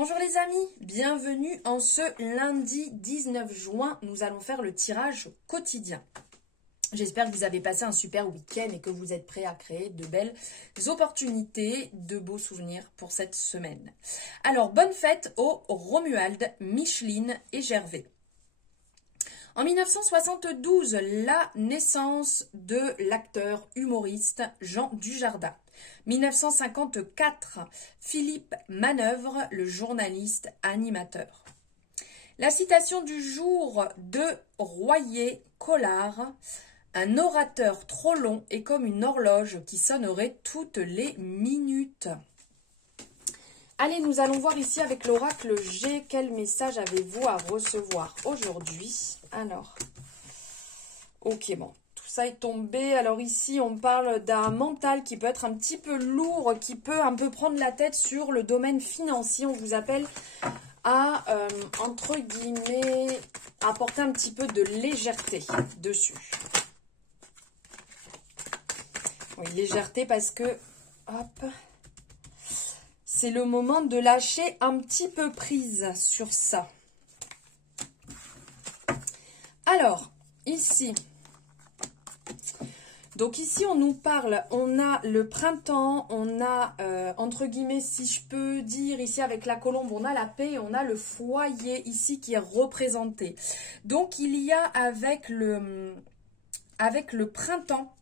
Bonjour les amis, bienvenue en ce lundi 19 juin. Nous allons faire le tirage quotidien. J'espère que vous avez passé un super week-end et que vous êtes prêts à créer de belles opportunités, de beaux souvenirs pour cette semaine. Alors, bonne fête aux Romuald, Micheline et Gervais. En 1972, la naissance de l'acteur humoriste Jean Dujardin. 1954, Philippe Manœuvre, le journaliste animateur. La citation du jour de Royer-Collard. Un orateur trop long est comme une horloge qui sonnerait toutes les minutes. Allez, nous allons voir ici avec l'oracle G. Quel message avez-vous à recevoir aujourd'hui? Alors, ok, bon, tout ça est tombé. Alors ici, on parle d'un mental qui peut être un petit peu lourd, qui peut un peu prendre la tête sur le domaine financier. On vous appelle à, entre guillemets, apporter un petit peu de légèreté dessus. Oui, légèreté parce que, hop, c'est le moment de lâcher un petit peu prise sur ça. Alors, ici, donc ici on nous parle, on a le printemps, on a, entre guillemets, si je peux dire, ici avec la colombe, on a la paix, on a le foyer ici qui est représenté. Donc il y a avec le printemps,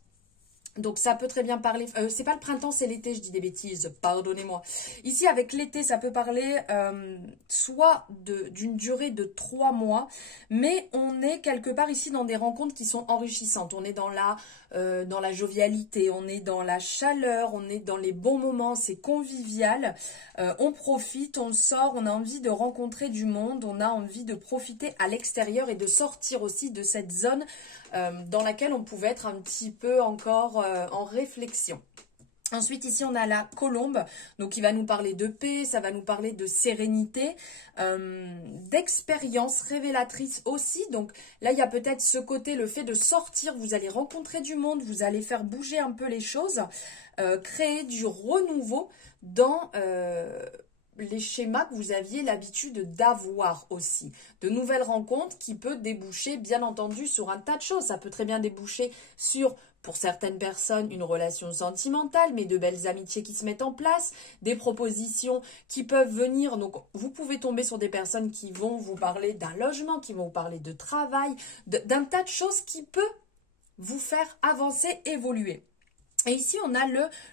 donc ça peut très bien parler, c'est pas le printemps, c'est l'été, je dis des bêtises, pardonnez-moi. Ici avec l'été, ça peut parler soit d'une durée de 3 mois, mais on est quelque part ici dans des rencontres qui sont enrichissantes. On est dans la jovialité, on est dans la chaleur, on est dans les bons moments, c'est convivial. On profite, on sort, on a envie de rencontrer du monde, on a envie de profiter à l'extérieur et de sortir aussi de cette zone dans laquelle on pouvait être un petit peu encore en réflexion. Ensuite, ici, on a la colombe, donc qui va nous parler de paix, ça va nous parler de sérénité, d'expérience révélatrice aussi. Donc là, il y a peut-être ce côté, le fait de sortir, vous allez rencontrer du monde, vous allez faire bouger un peu les choses, créer du renouveau dans les schémas que vous aviez l'habitude d'avoir aussi. De nouvelles rencontres qui peut déboucher, bien entendu, sur un tas de choses. Ça peut très bien déboucher sur, pour certaines personnes, une relation sentimentale, mais de belles amitiés qui se mettent en place, des propositions qui peuvent venir. Donc, vous pouvez tomber sur des personnes qui vont vous parler d'un logement, qui vont vous parler de travail, d'un tas de choses qui peut vous faire avancer, évoluer. Et ici, on a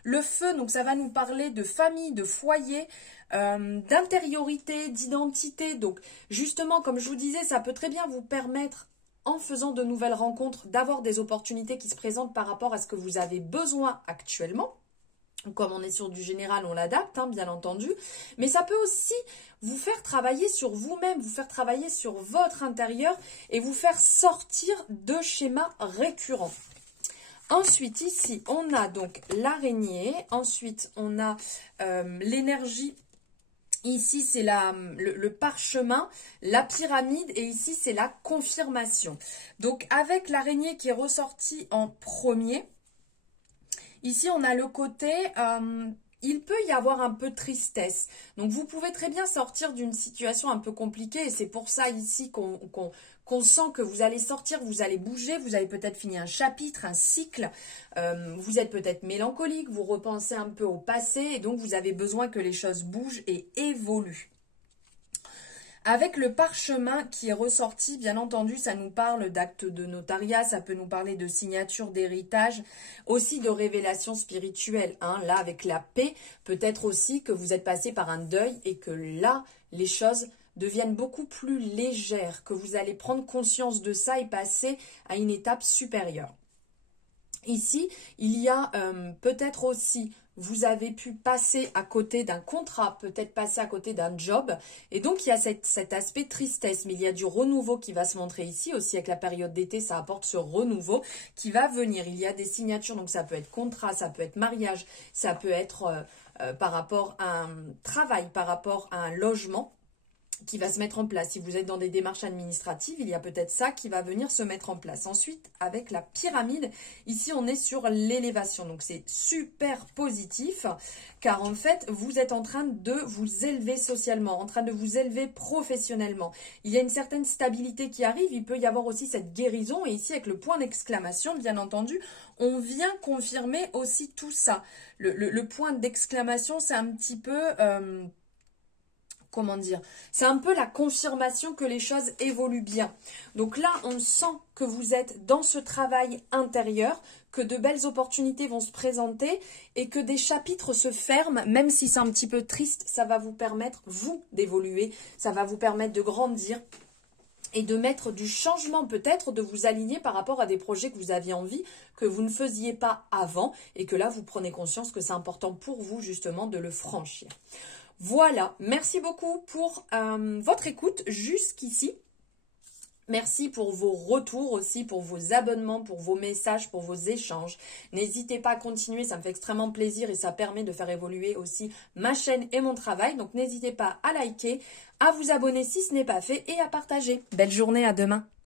le feu, donc ça va nous parler de famille, de foyer, d'intériorité, d'identité. Donc, justement, comme je vous disais, ça peut très bien vous permettre, en faisant de nouvelles rencontres, d'avoir des opportunités qui se présentent par rapport à ce que vous avez besoin actuellement. Comme on est sur du général, on l'adapte, hein, bien entendu. Mais ça peut aussi vous faire travailler sur vous-même, vous faire travailler sur votre intérieur et vous faire sortir de schémas récurrents. Ensuite, ici, on a donc l'araignée. Ensuite, on a l'énergie. Ici, c'est le parchemin, la pyramide. Et ici, c'est la confirmation. Donc, avec l'araignée qui est ressortie en premier, ici, on a le côté... il peut y avoir un peu de tristesse. Donc, vous pouvez très bien sortir d'une situation un peu compliquée. Et c'est pour ça ici qu'on sent que vous allez sortir, vous allez bouger, vous avez peut-être fini un chapitre, un cycle. Vous êtes peut-être mélancolique, vous repensez un peu au passé. Et donc, vous avez besoin que les choses bougent et évoluent. Avec le parchemin qui est ressorti, bien entendu, ça nous parle d'actes de notariat, ça peut nous parler de signature d'héritage, aussi de révélation spirituelle. Hein. Là, avec la paix, peut-être aussi que vous êtes passé par un deuil et que là, les choses deviennent beaucoup plus légères, que vous allez prendre conscience de ça et passer à une étape supérieure. Ici, il y a peut-être aussi... Vous avez pu passer à côté d'un contrat, peut-être passer à côté d'un job. Et donc, il y a cet aspect tristesse. Mais il y a du renouveau qui va se montrer ici. Aussi, avec la période d'été, ça apporte ce renouveau qui va venir. Il y a des signatures. Donc, ça peut être contrat, ça peut être mariage, ça peut être par rapport à un travail, par rapport à un logement. qui va se mettre en place. Si vous êtes dans des démarches administratives, il y a peut-être ça qui va venir se mettre en place. Ensuite, avec la pyramide, ici on est sur l'élévation. Donc c'est super positif car en fait, vous êtes en train de vous élever socialement, en train de vous élever professionnellement. Il y a une certaine stabilité qui arrive. Il peut y avoir aussi cette guérison. Et ici, avec le point d'exclamation, bien entendu, on vient confirmer aussi tout ça. Le point d'exclamation, c'est un petit peu... comment dire, c'est un peu la confirmation que les choses évoluent bien. Donc là, on sent que vous êtes dans ce travail intérieur, que de belles opportunités vont se présenter et que des chapitres se ferment, même si c'est un petit peu triste, ça va vous permettre, vous, d'évoluer, ça va vous permettre de grandir et de mettre du changement peut-être, de vous aligner par rapport à des projets que vous aviez envie, que vous ne faisiez pas avant et que là, vous prenez conscience que c'est important pour vous justement de le franchir. Voilà, merci beaucoup pour votre écoute jusqu'ici. Merci pour vos retours aussi, pour vos abonnements, pour vos messages, pour vos échanges. N'hésitez pas à continuer, ça me fait extrêmement plaisir et ça permet de faire évoluer aussi ma chaîne et mon travail. Donc n'hésitez pas à liker, à vous abonner si ce n'est pas fait et à partager. Belle journée, à demain.